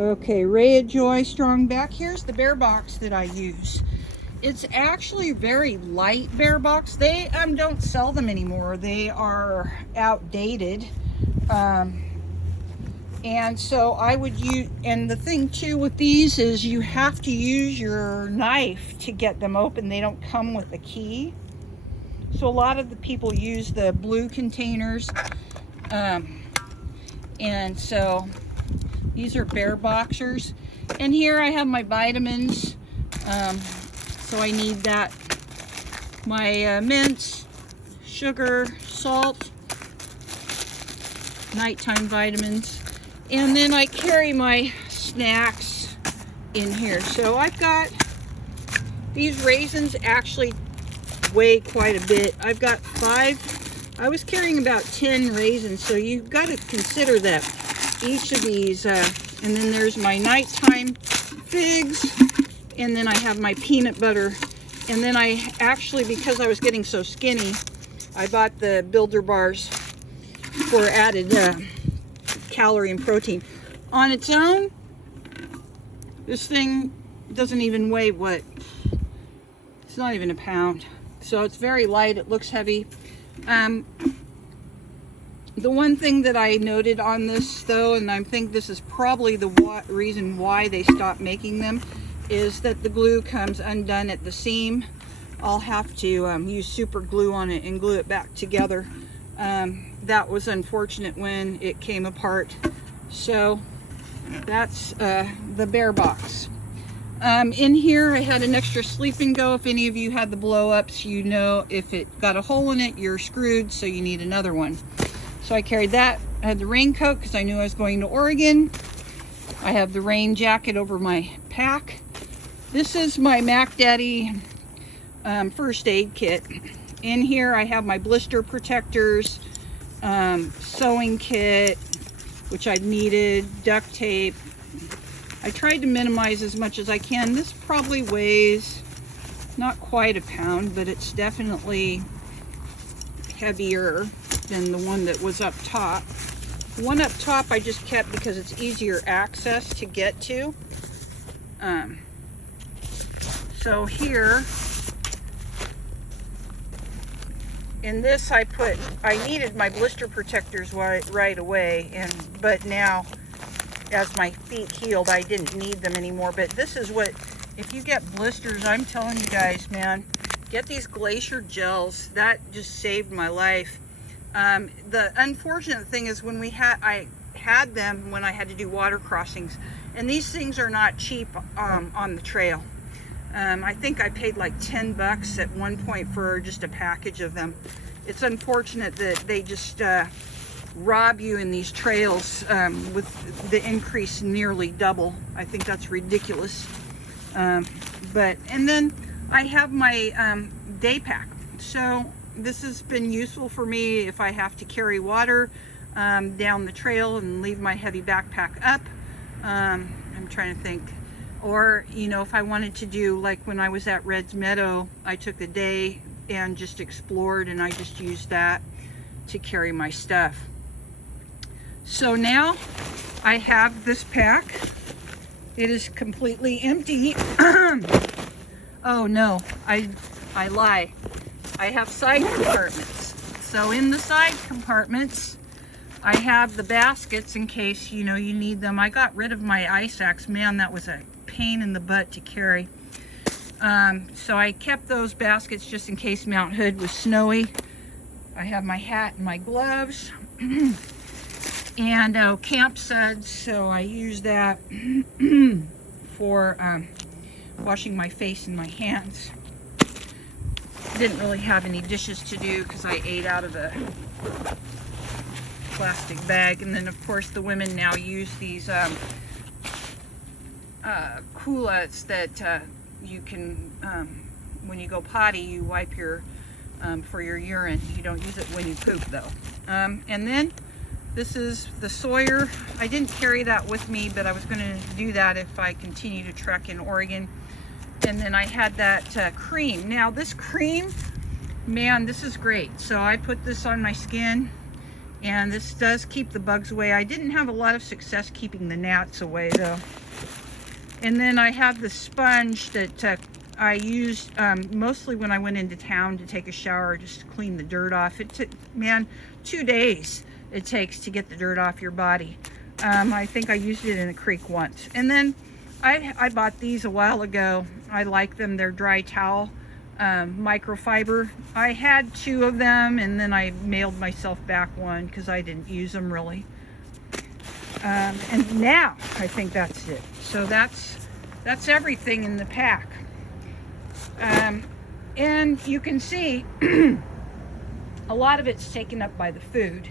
Okay, Ray of Joy Strong Back. Here's the bear box that I use. It's actually very light bear box. They don't sell them anymore. They are outdated. And so I would use, and the thing too with these is you have to use your knife to get them open. They don't come with a key. So a lot of the people use the blue containers. And so these are bear boxers. And here I have my vitamins. So I need that. My mints, sugar, salt, nighttime vitamins. And then I carry my snacks in here. So I've got these raisins actually weigh quite a bit. I've got 5. I was carrying about 10 raisins. So you've got to consider that each of these. And then there's my nighttime figs. And then I have my peanut butter. And then I actually, because I was getting so skinny, I bought the Builder bars for added calorie and protein. On its own, this thing doesn't even weigh it's not even a pound. So it's very light. It looks heavy. The one thing that I noted on this though, and I think this is probably the reason why they stopped making them, is that the glue comes undone at the seam. I'll have to use super glue on it and glue it back together. That was unfortunate when it came apart. So that's the bear box. In here I had an extra sleep and go. If any of you had the blow ups, you know if it got a hole in it, you're screwed, so you need another one. So I carried that. I had the raincoat because I knew I was going to Oregon. I have the rain jacket over my pack. This is my Mac Daddy first aid kit. In here I have my blister protectors, sewing kit, which I've needed, duct tape. I tried to minimize as much as I can. This probably weighs not quite a pound, but it's definitely heavier than the one that was up top. The one up top I just kept because it's easier access to get to. So here, in this I needed my blister protectors right away, but now as my feet healed I didn't need them anymore. But this is what, if you get blisters, I'm telling you guys, man, get these glacier gels. That just saved my life. The unfortunate thing is when I had them when I had to do water crossings, and these things are not cheap on the trail. I think I paid like $10 at one point for just a package of them. It's unfortunate that they just rob you in these trails with the increase nearly double. I think that's ridiculous. And then I have my day pack. So this has been useful for me if I have to carry water down the trail and leave my heavy backpack up. I'm trying to think. Or, you know, if I wanted to do, like when I was at Red's Meadow, I took a day and just explored, and I just used that to carry my stuff. So now I have this pack. It is completely empty. Oh no, I lie. I have side compartments. So in the side compartments, I have the baskets in case, you know, you need them. I got rid of my ice axe. Man, that was a pain in the butt to carry. So I kept those baskets just in case Mount Hood was snowy. I have my hat and my gloves and camp suds, so I use that for washing my face and my hands. Didn't really have any dishes to do because I ate out of the plastic bag. And then of course the women now use these culottes that you can, when you go potty, you wipe your for your urine. You don't use it when you poop though. And then this is the Sawyer. I didn't carry that with me, but I was going to do that if I continue to trek in Oregon. And then I had that cream. Now this cream, man, this is great. So I put this on my skin And this does keep the bugs away. I didn't have a lot of success keeping the gnats away though. And then I have the sponge that I used mostly when I went into town to take a shower, just to clean the dirt off. It took, man, 2 days it takes to get the dirt off your body. I think I used it in a creek once. And then I bought these a while ago. I like them. They're dry towel microfiber. I had 2 of them, and then I mailed myself back one because I didn't use them really. And now I think that's it. So that's everything in the pack. And you can see a lot of it's taken up by the food.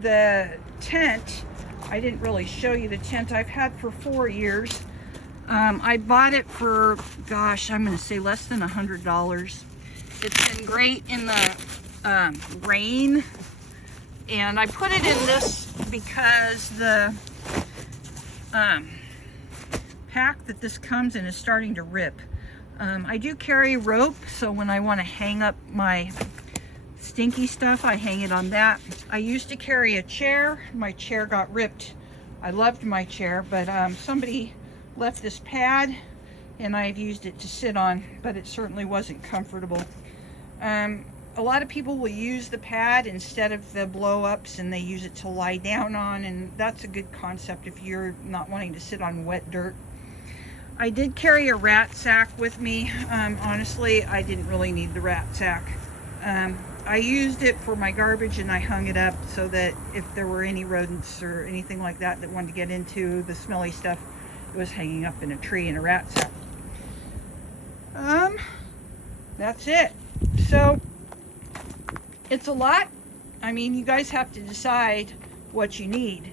The tent, I didn't really show you the tent I've had for 4 years. I bought it for, gosh, I'm going to say less than $100. It's been great in the rain. And I put it in this because the pack that this comes in is starting to rip. I do carry rope, so when I want to hang up my stinky stuff, I hang it on that. I used to carry a chair. My chair got ripped. I loved my chair, but somebody left this pad and I've used it to sit on, but it certainly wasn't comfortable. A lot of people will use the pad instead of the blow-ups, and they use it to lie down on, and that's a good concept if you're not wanting to sit on wet dirt. I did carry a rat sack with me. Honestly, I didn't really need the rat sack. I used it for my garbage, and I hung it up so that if there were any rodents or anything like that that wanted to get into the smelly stuff, it was hanging up in a tree in a rat sack. That's it. So it's a lot. I mean, you guys have to decide what you need.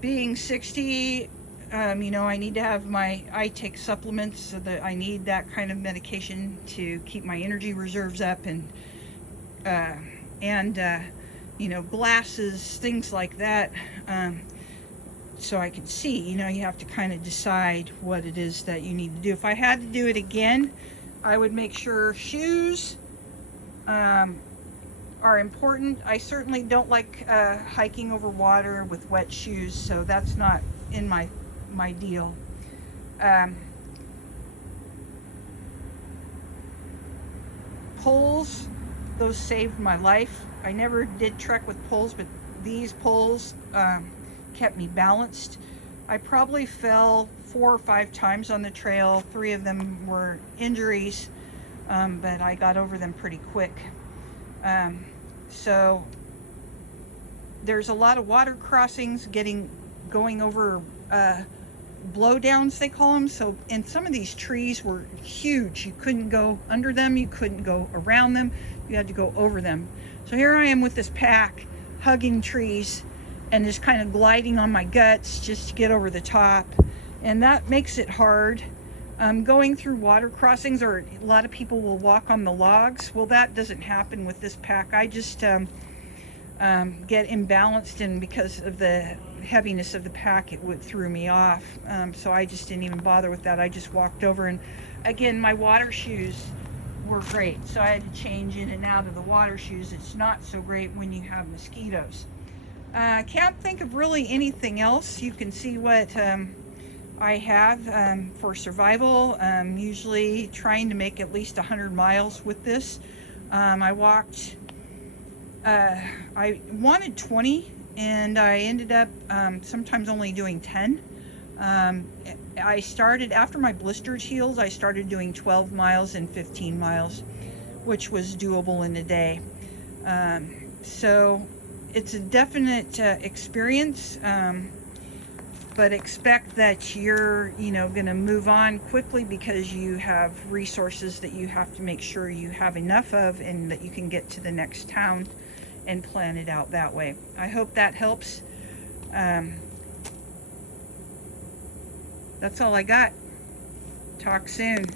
Being 60, you know, I need to have I take supplements, so that I need that kind of medication to keep my energy reserves up, and you know, glasses, things like that, so I can see. You know, you have to kind of decide what it is that you need to do. If I had to do it again, I would make sure shoes are important. I certainly don't like hiking over water with wet shoes, so that's not in my deal. Poles, those saved my life. I never did trek with poles, but these poles kept me balanced. I probably fell 4 or 5 times on the trail. 3 of them were injuries, but I got over them pretty quick. So there's a lot of water crossings, going over blowdowns, they call them. So, and some of these trees were huge. You couldn't go under them, you couldn't go around them, you had to go over them. So here I am with this pack, hugging trees and just kind of gliding on my guts just to get over the top, and that makes it hard. Going through water crossings, or a lot of people will walk on the logs. Well, that doesn't happen with this pack. I just get imbalanced, and because of the heaviness of the pack, it threw me off. So I just didn't even bother with that. I just walked over, and again, my water shoes were great, so I had to change in and out of the water shoes. It's not so great when you have mosquitoes. Can't think of really anything else. You can see what I have for survival. Usually trying to make at least 100 miles with this. I walked, I wanted 20, and I ended up sometimes only doing 10. I started, after my blisters healed, I started doing 12 miles and 15 miles, which was doable in a day. So it's a definite experience, but expect that you're, going to move on quickly, because you have resources that you have to make sure you have enough of, and that you can get to the next town and plan it out that way. I hope that helps. That's all I got. Talk soon.